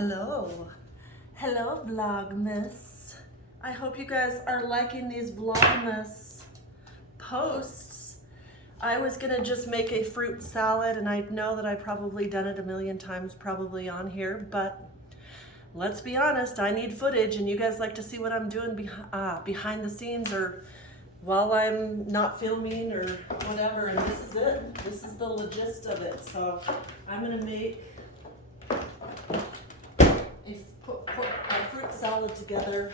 Hello. Hello, Vlogmas. I hope you guys are liking these Vlogmas posts. I was gonna just make a fruit salad, and I know that I've probably done it a million times probably on here, but let's be honest, I need footage, and you guys like to see what I'm doing behind the scenes or while I'm not filming or whatever, and this is it. This is the gist of it. So I'm gonna make a fruit salad together.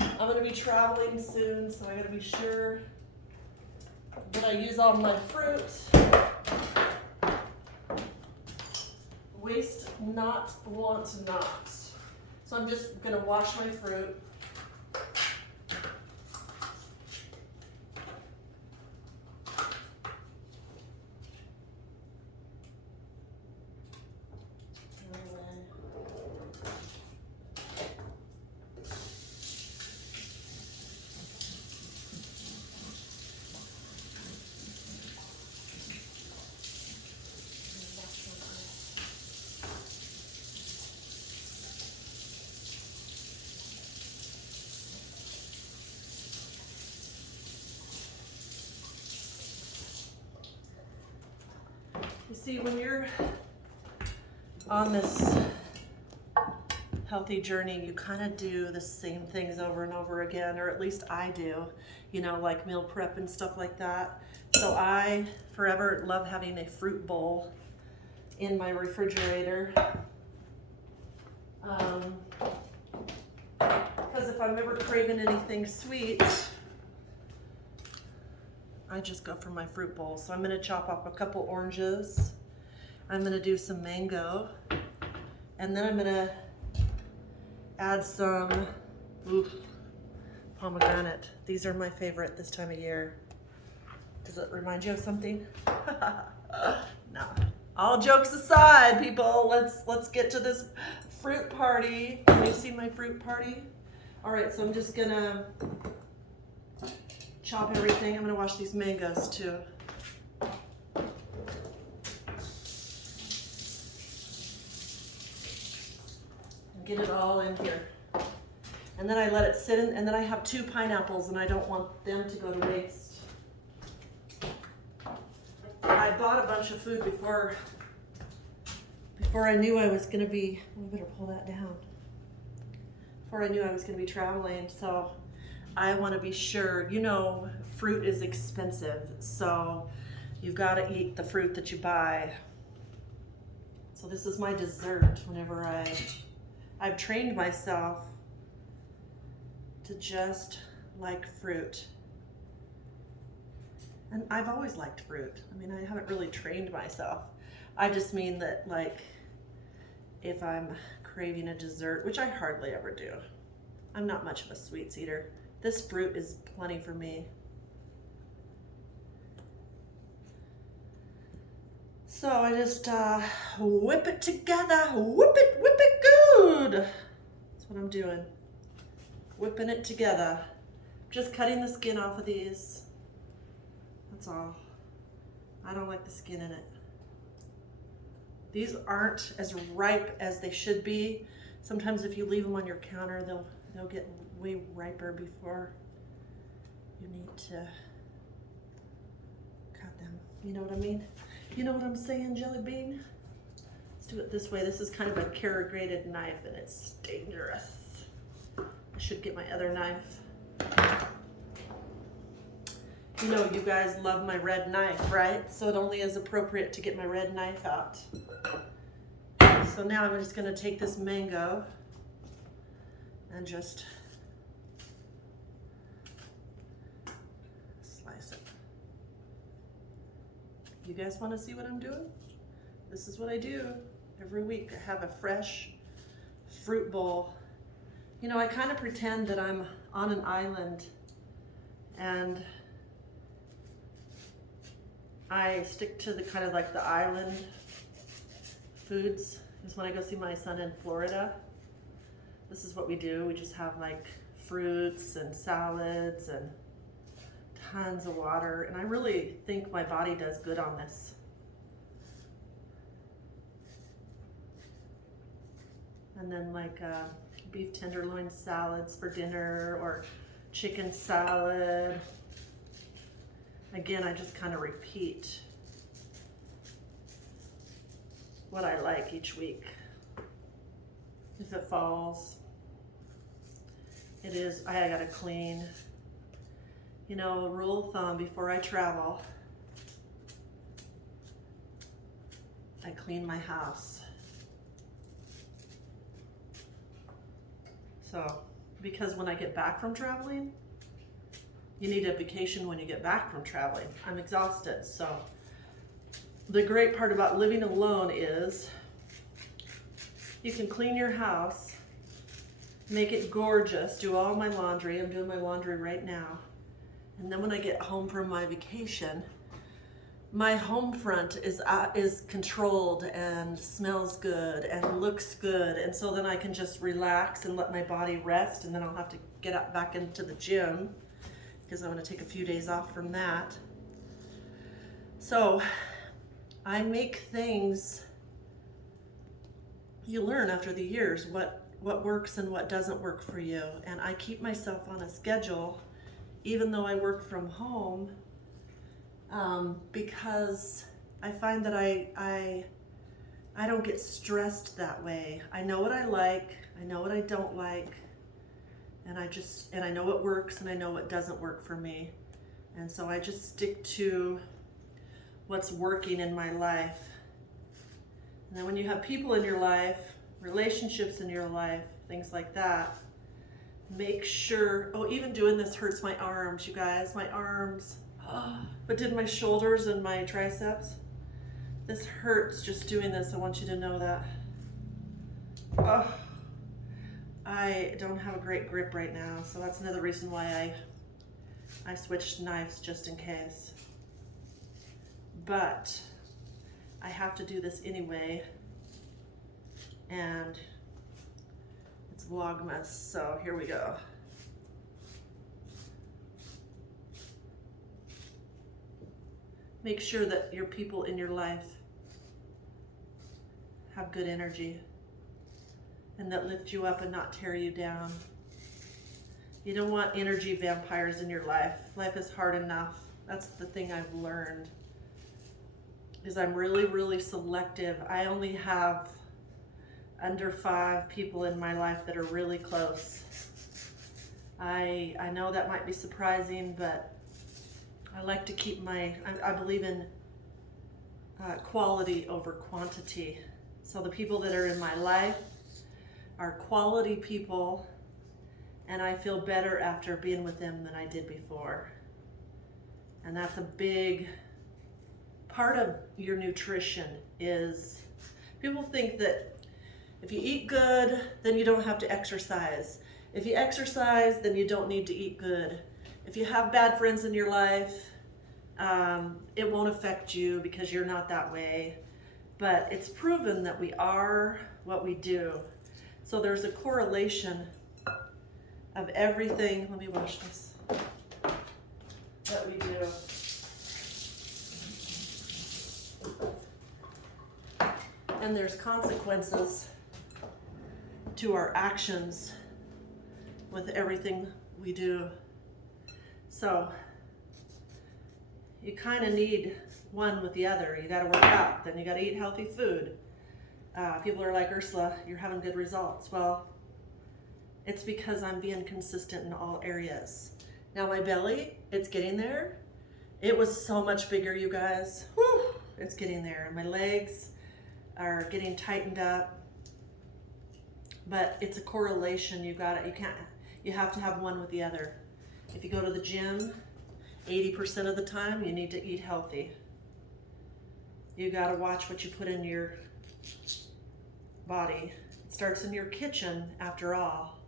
I'm gonna be traveling soon, so I gotta be sure that I use all my fruit. Waste not, want not. So I'm just gonna wash my fruit. You see, when you're on this healthy journey, you kind of do the same things over and over again, or at least I do, you know, like meal prep and stuff like that. So I forever love having a fruit bowl in my refrigerator. Because if I'm ever craving anything sweet, I just go for my fruit bowl. So I'm gonna chop up a couple oranges. I'm gonna do some mango. And then I'm gonna add some pomegranate. These are my favorite this time of year. Does it remind you of something? No. All jokes aside, people, let's get to this fruit party. Can you see my fruit party? All right, so I'm just gonna chop everything. I'm gonna wash these mangoes too. Get it all in here. And then I let it sit in, and then I have 2 pineapples and I don't want them to go to waste. I bought a bunch of food before I knew I was gonna be, I better pull that down. Before I knew I was gonna be traveling, so I wanna be sure, you know, fruit is expensive, so you've gotta eat the fruit that you buy. So this is my dessert whenever I've trained myself to just like fruit. And I've always liked fruit. I mean, I haven't really trained myself. I just mean that, like, if I'm craving a dessert, which I hardly ever do. I'm not much of a sweets eater. This fruit is plenty for me. So I just whip it together, whip it good. That's what I'm doing. Whipping it together. Just cutting the skin off of these. That's all. I don't like the skin in it. These aren't as ripe as they should be. Sometimes if you leave them on your counter, they'll get way riper before you need to cut them. You know what I mean? You know what I'm saying, Jelly Bean? Let's do it this way. This is kind of a corrugated knife and it's dangerous. I should get my other knife. You know, you guys love my red knife, right? So it only is appropriate to get my red knife out. So now I'm just gonna take this mango and just slice it. You guys wanna see what I'm doing? This is what I do every week. I have a fresh fruit bowl. You know, I kind of pretend that I'm on an island and I stick to the kind of like the island foods. Because when I go see my son in Florida, this is what we do. We just have like fruits and salads and tons of water. And I really think my body does good on this. And then like beef tenderloin salads for dinner or chicken salad. Again, I just kind of repeat what I like each week. If it falls, it is, I gotta clean. You know, a rule of thumb, before I travel, I clean my house. So, because when I get back from traveling, you need a vacation when you get back from traveling. I'm exhausted, so the great part about living alone is you can clean your house, make it gorgeous, do all my laundry. I'm doing my laundry right now. And then when I get home from my vacation, my home front is controlled and smells good and looks good. And so then I can just relax and let my body rest, and then I'll have to get up back into the gym because I'm going to take a few days off from that. So I make things, you learn after the years what works and what doesn't work for you. And I keep myself on a schedule, even though I work from home, because I find that I don't get stressed that way. I know what I like, I know what I don't like, and I know what works and I know what doesn't work for me. And so I just stick to what's working in my life. And then when you have people in your life, relationships in your life, things like that, make sure, oh, even doing this hurts my arms, you guys, my arms. But did my shoulders and my triceps? This hurts just doing this. I want you to know that. Oh, I don't have a great grip right now, so that's another reason why I switched knives just in case. But I have to do this anyway, and it's Vlogmas, so here we go. Make sure that your people in your life have good energy and that lift you up and not tear you down. You don't want energy vampires in your life. Life is hard enough. That's the thing I've learned, is I'm really, really selective. I only have under 5 people in my life that are really close. I know that might be surprising, but I like to keep I believe in quality over quantity. So the people that are in my life are quality people, and I feel better after being with them than I did before. And that's a big part of your nutrition. Is people think that if you eat good, then you don't have to exercise. If you exercise, then you don't need to eat good. If you have bad friends in your life, it won't affect you because you're not that way. But it's proven that we are what we do. So there's a correlation of everything. Let me wash this. That we do. And there's consequences to our actions with everything we do. So you kind of need one with the other. You got to work out, then you got to eat healthy food. People are like, Ursula, you're having good results. Well, it's because I'm being consistent in all areas. Now my belly, it's getting there. It was so much bigger, you guys. Whew, it's getting there. My legs are getting tightened up. But it's a correlation. You have to have one with the other. If you go to the gym, 80% of the time you need to eat healthy. You got to watch what you put in your body. It starts in your kitchen after all.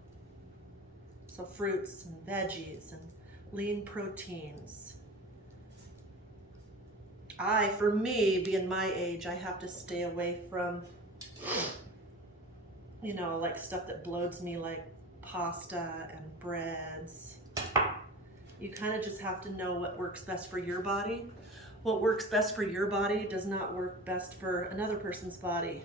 So fruits and veggies and lean proteins. For me, being my age, I have to stay away from, like stuff that bloats me, like pasta and breads. You kind of just have to know what works best for your body. What works best for your body does not work best for another person's body.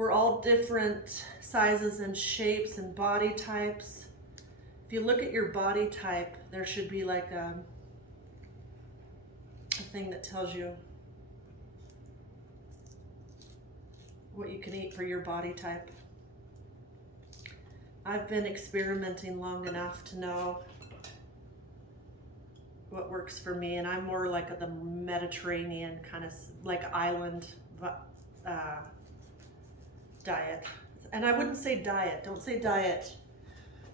We're all different sizes and shapes and body types. If you look at your body type, there should be like a thing that tells you what you can eat for your body type. I've been experimenting long enough to know what works for me, and I'm more like the Mediterranean kind of like island diet. And I wouldn't say diet, don't say diet,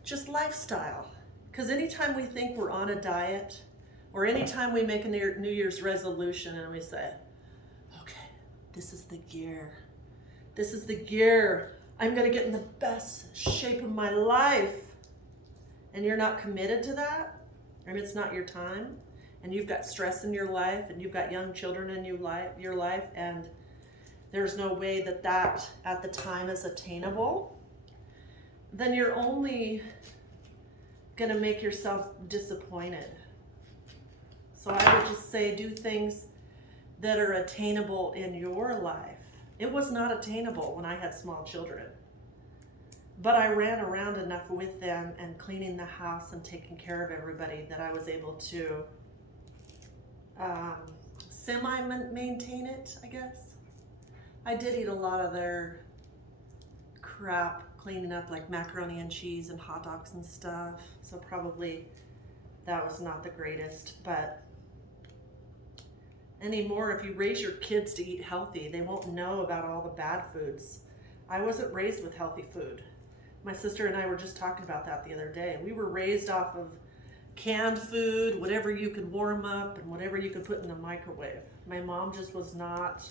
just lifestyle. Because anytime we think we're on a diet, or anytime we make a New Year's resolution and we say, okay, this is the year. This is the year. I'm gonna get in the best shape of my life. And you're not committed to that, and it's not your time, and you've got stress in your life, and you've got young children in your life, and there's no way that that at the time is attainable, then you're only gonna make yourself disappointed. So I would just say do things that are attainable in your life. It was not attainable when I had small children, but I ran around enough with them and cleaning the house and taking care of everybody that I was able to semi-maintain it, I guess. I did eat a lot of their crap, cleaning up like macaroni and cheese and hot dogs and stuff. So probably that was not the greatest, but anymore, if you raise your kids to eat healthy, they won't know about all the bad foods. I wasn't raised with healthy food. My sister and I were just talking about that the other day. We were raised off of canned food, whatever you could warm up and whatever you could put in the microwave. My mom just was not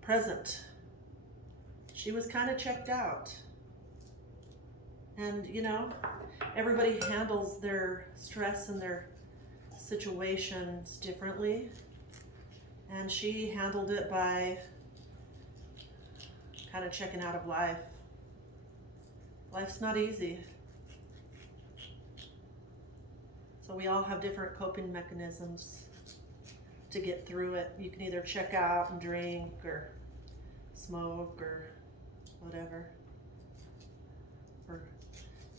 present. She was kind of checked out. And you know, everybody handles their stress and their situations differently. And she handled it by kind of checking out of life. Life's not easy. So we all have different coping mechanisms to get through it. You can either check out and drink or smoke or whatever, or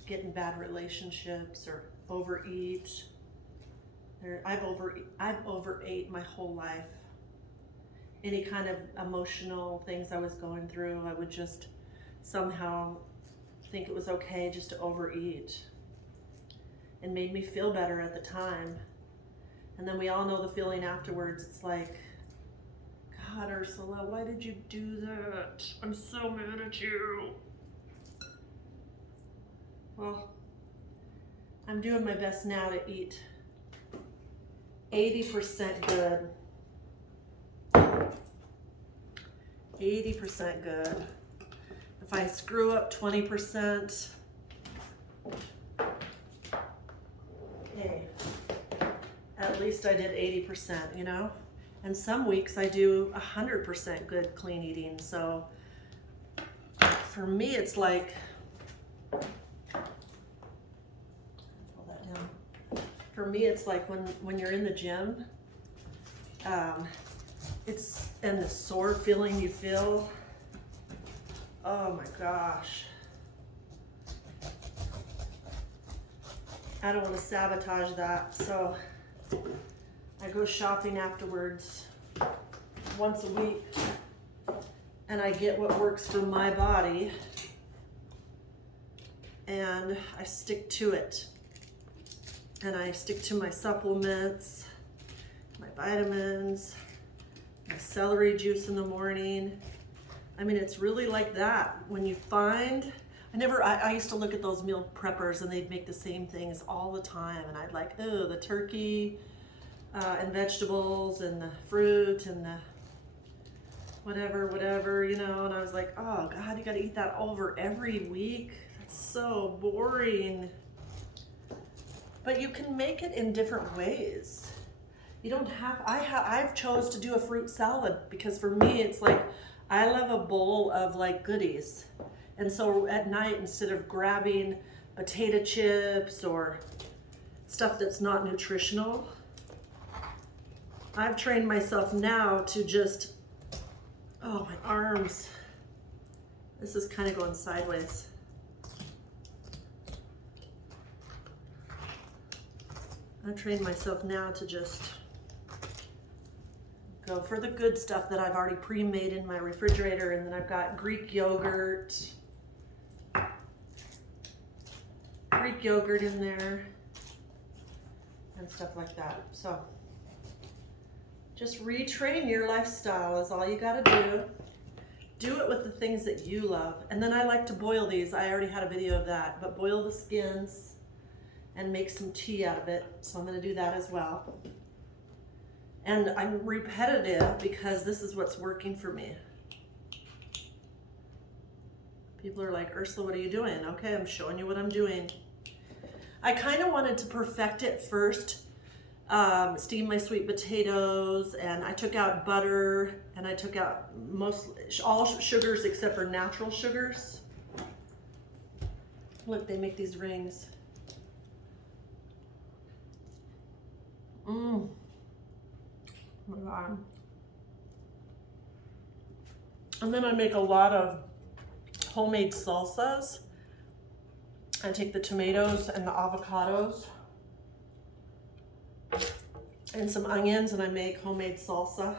get in bad relationships or overeat. I've overate my whole life. Any kind of emotional things I was going through, I would just somehow think it was okay just to overeat. It made me feel better at the time. And then we all know the feeling afterwards. It's like, God, Ursula, why did you do that? I'm so mad at you. Well, I'm doing my best now to eat 80% good. 80% good. If I screw up 20%, hey, at least I did 80%, you know? And some weeks I do 100% good clean eating. So for me, it's like, pull that down. For me, it's like when you're in the gym, and the sore feeling you feel, oh my gosh. I don't want to sabotage that, so I go shopping afterwards once a week, and I get what works for my body, and I stick to it. And I stick to my supplements, my vitamins, my celery juice in the morning. I mean, it's really like that. When you find, I used to look at those meal preppers and they'd make the same things all the time. And I'd like, oh, the turkey and vegetables and the fruit and the whatever, you know. And I was like, oh God, you gotta eat that over every week. That's so boring. But you can make it in different ways. You don't have, I've chose to do a fruit salad because for me, it's like, I love a bowl of like goodies. And so at night, instead of grabbing potato chips or stuff that's not nutritional, I've trained myself now to just Oh, my arms. This is kind of going sideways. I've trained myself now to just go for the good stuff that I've already pre-made in my refrigerator, and then I've got Greek yogurt in there and stuff like that. So just retrain your lifestyle is all you gotta do. Do it with the things that you love. And then I like to boil these. I already had a video of that, but boil the skins and make some tea out of it. So I'm gonna do that as well. And I'm repetitive because this is what's working for me. People are like, Ursula, what are you doing? Okay, I'm showing you what I'm doing. I kind of wanted to perfect it first. Steam my sweet potatoes, and I took out butter, and I took out all sugars except for natural sugars. Look, they make these rings. Oh my God. And then I make a lot of homemade salsas. I take the tomatoes and the avocados and some onions, and I make homemade salsa.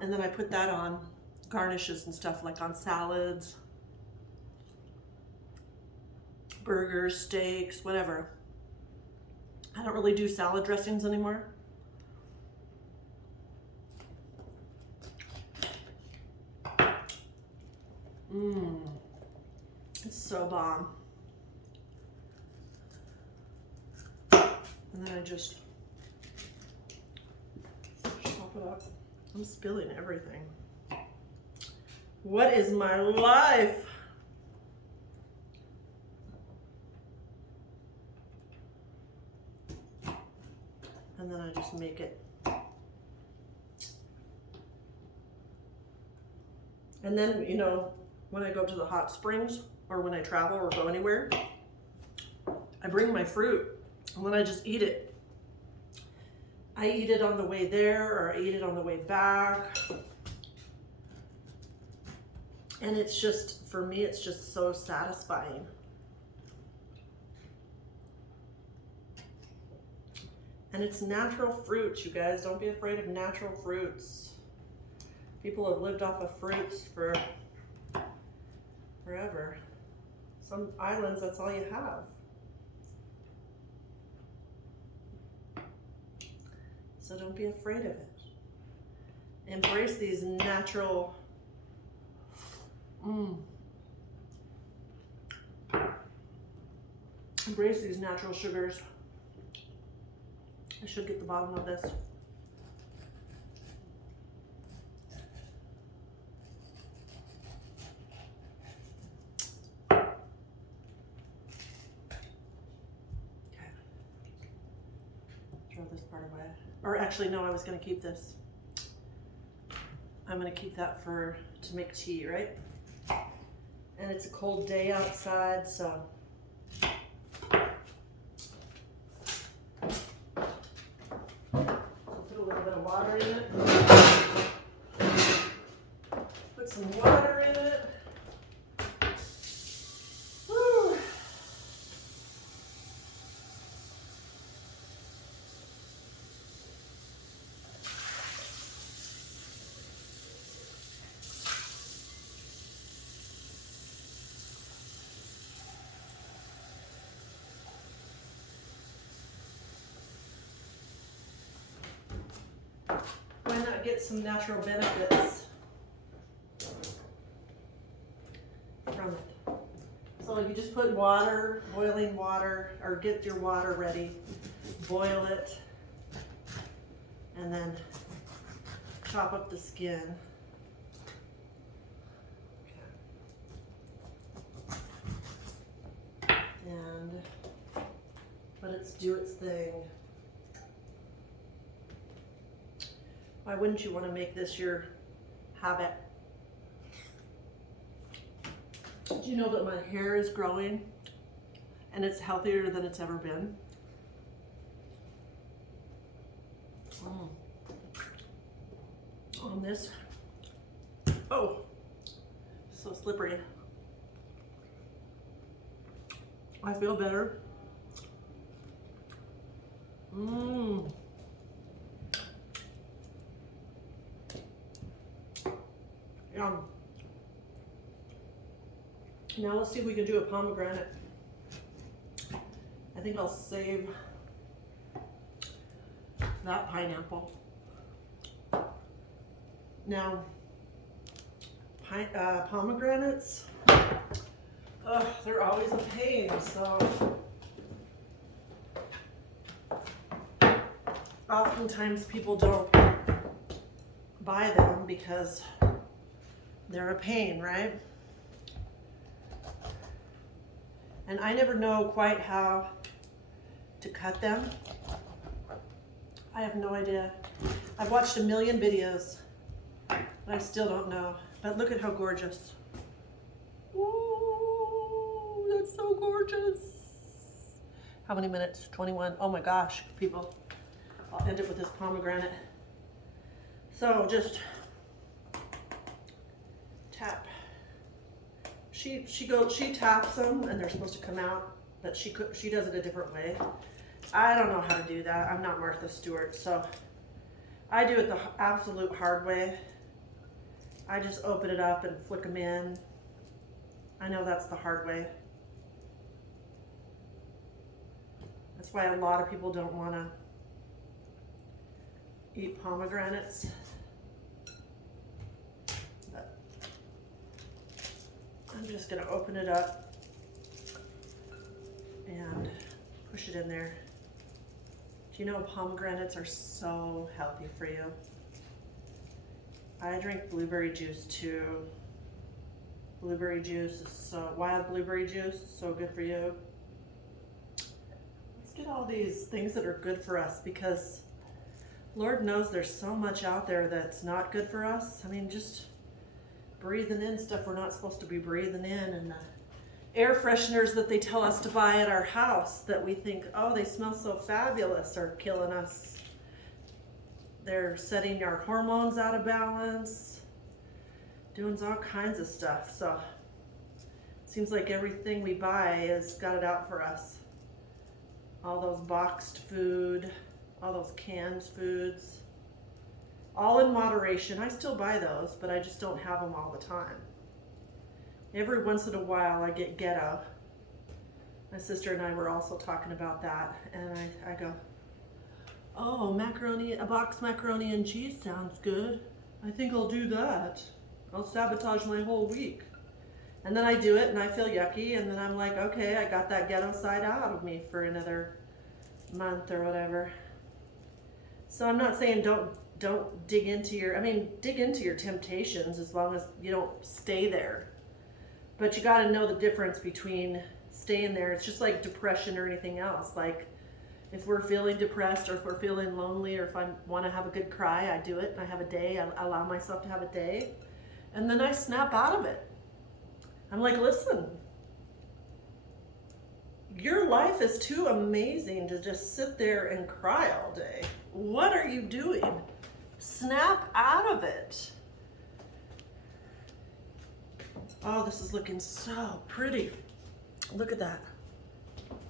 And then I put that on garnishes and stuff, like on salads, burgers, steaks, whatever. I don't really do salad dressings anymore. It's so bomb. And then I just chop it up. I'm spilling everything. What is my life? And then I just make it. And then, you know, when I go to the hot springs or when I travel or go anywhere, I bring my fruit and then I just eat it. I eat it on the way there, or I eat it on the way back. And it's just, for me, it's just so satisfying. And it's natural fruits, you guys. Don't be afraid of natural fruits. People have lived off of fruits for forever. Some islands, that's all you have. So don't be afraid of it. Embrace these natural, embrace these natural sugars. I should get the bottom of this. This part away. Or actually, no, I was going to keep this. I'm going to keep that to make tea, right? And it's a cold day outside, so I'll put a little bit of water in it. Put some water in it. Woo. Why not get some natural benefits from it? So you just put water, boiling water, or get your water ready, boil it, and then chop up the skin. And let it do its thing. Why wouldn't you want to make this your habit? Do you know that my hair is growing and it's healthier than it's ever been? On this Oh, so slippery. I feel better. Mmm. Yum. Now let's see if we can do a pomegranate. I think I'll save that pineapple. Now, pomegranates, they're always a pain, so oftentimes people don't buy them because they're a pain, right? And I never know quite how to cut them. I have no idea. I've watched a million videos, but I still don't know. But look at how gorgeous. Ooh, that's so gorgeous. How many minutes? 21. Oh my gosh, people. I'll end it with this pomegranate. So just tap. She taps them and they're supposed to come out, but she does it a different way. I don't know how to do that. I'm not Martha Stewart, so I do it the absolute hard way. I just open it up and flick them in. I know that's the hard way. That's why a lot of people don't want to eat pomegranates. But I'm just going to open it up and push it in there. Do you know pomegranates are so healthy for you? I drink blueberry juice too. Blueberry juice is wild blueberry juice, so good for you. Let's get all these things that are good for us, because Lord knows there's so much out there that's not good for us. I mean, just breathing in stuff we're not supposed to be breathing in, and the air fresheners that they tell us to buy at our house that we think, oh, they smell so fabulous, are killing us. They're setting our hormones out of balance, doing all kinds of stuff. So it seems like everything we buy has got it out for us. All those boxed food, all those canned foods, all in moderation. I still buy those, but I just don't have them all the time. Every once in a while I get ghetto. My sister and I were also talking about that, and I go, oh, macaroni, a box macaroni and cheese sounds good. I think I'll do that. I'll sabotage my whole week. And then I do it and I feel yucky, and then I'm like, okay, I got that ghetto side out of me for another month or whatever. So I'm not saying don't dig into your temptations, as long as you don't stay there. But you got to know the difference between staying there. It's just like depression or anything else. Like, if we're feeling depressed, or if we're feeling lonely, or if I want to have a good cry, I do it and I have a day. I allow myself to have a day, and then I snap out of it. I'm like, listen, your life is too amazing to just sit there and cry all day. What are you doing? Snap out of it. Oh, this is looking so pretty. Look at that.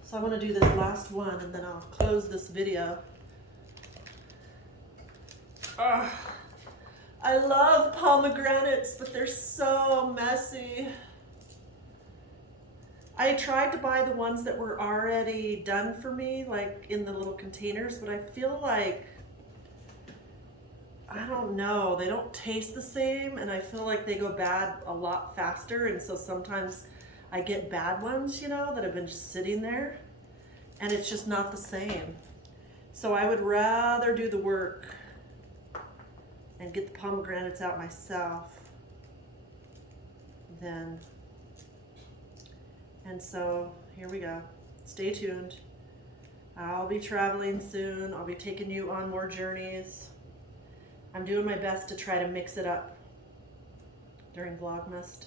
So I want to do this last one, and then I'll close this video. I love pomegranates, but they're so messy. I tried to buy the ones that were already done for me, like in the little containers, but I feel like, I don't know, they don't taste the same, and I feel like they go bad a lot faster, and so sometimes I get bad ones, that have been just sitting there, and it's just not the same. So I would rather do the work and get the pomegranates out myself than, and so here we go. Stay tuned. I'll be traveling soon. I'll be taking you on more journeys. I'm doing my best to try to mix it up during Vlogmas.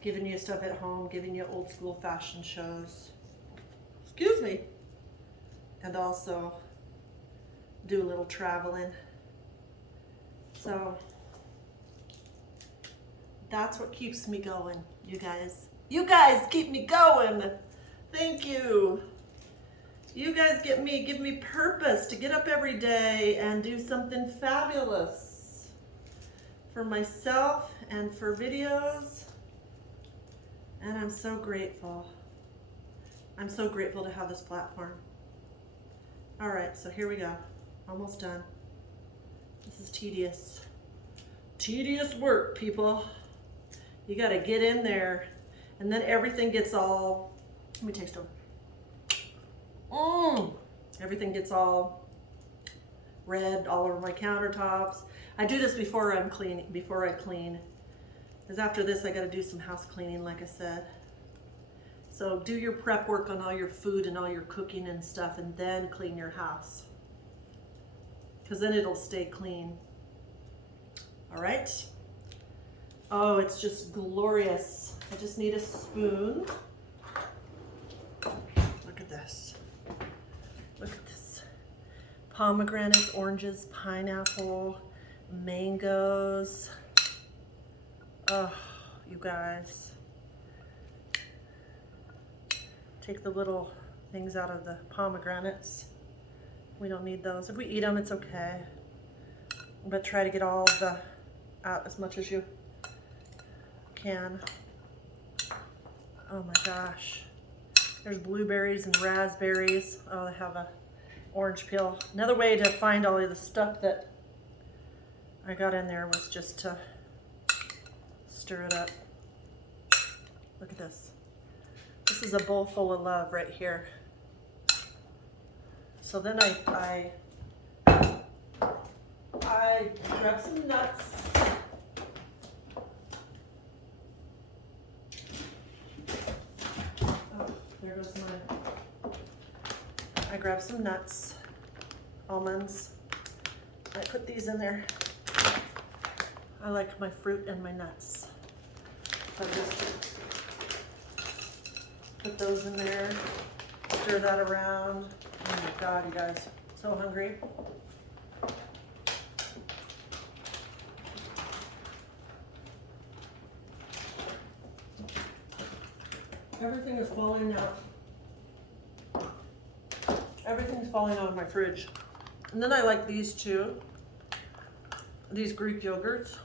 Giving you stuff at home, giving you old school fashion shows. Excuse me. And also do a little traveling. So That's what keeps me going, you guys. You guys keep me going. Thank you. You guys give me purpose to get up every day and do something fabulous for myself and for videos. And I'm so grateful. I'm so grateful to have this platform. All right, so here we go. Almost done. This is tedious. Tedious work, people. You gotta get in there. And then everything gets all, let me taste them. Everything gets all red all over my countertops. I do this before I clean. Because after this I gotta do some house cleaning, like I said. So do your prep work on all your food and all your cooking and stuff, and then clean your house. Because then it'll stay clean. All right. Oh, it's just glorious. I just need a spoon. Look at this. Look at this. Pomegranates, oranges, pineapple, mangoes. Oh, you guys. Take the little things out of the pomegranates. We don't need those. If we eat them, it's okay. But try to get all of the out as much as you can. Oh my gosh. There's blueberries and raspberries. Oh, they have a orange peel. Another way to find all of the stuff that I got in there was just to stir it up. Look at this. This is a bowl full of love right here. So then I grab some nuts. Oh, there goes mine. I grab some nuts, almonds. I put these in there. I like my fruit and my nuts. So I just put those in there, stir that around. Oh my God, you guys, so hungry. Everything is falling out. Everything's falling out of my fridge. And then I like these two, these Greek yogurts.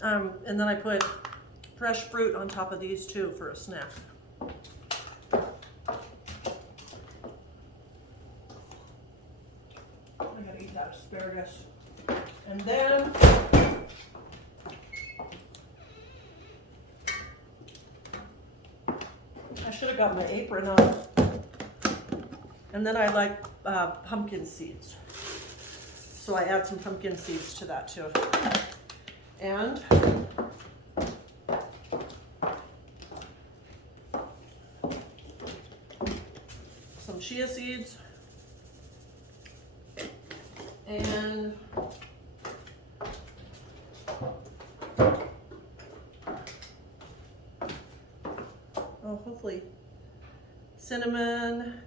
And then I put fresh fruit on top of these too for a snack. I gotta eat that asparagus. And then I should have got my apron on. And then I like pumpkin seeds. So I add some pumpkin seeds to that too. And some chia seeds. And hopefully cinnamon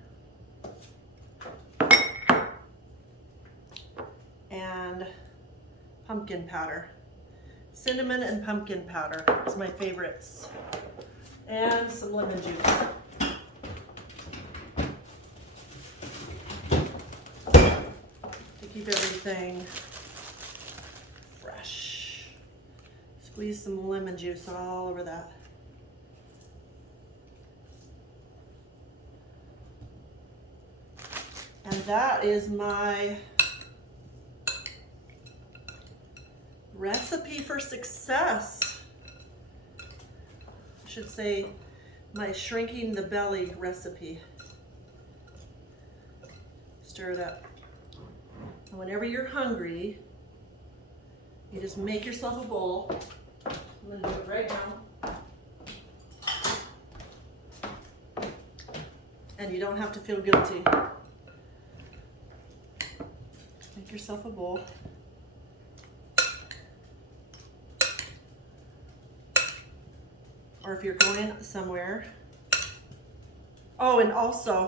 and pumpkin powder. Cinnamon and pumpkin powder is my favorites. And some lemon juice. To keep everything fresh. Squeeze some lemon juice all over that. And that is my recipe for success. I should say my shrinking the belly recipe. Stir it up. And whenever you're hungry, you just make yourself a bowl. I'm gonna do it right now. And you don't have to feel guilty. Make yourself a bowl. Or if you're going somewhere. Oh, and also,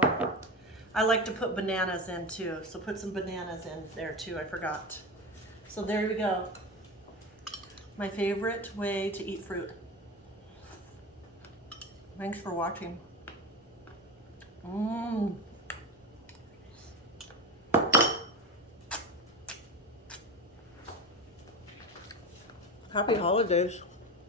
I like to put bananas in too. So put some bananas in there too, I forgot. So there we go. My favorite way to eat fruit. Thanks for watching. Happy holidays.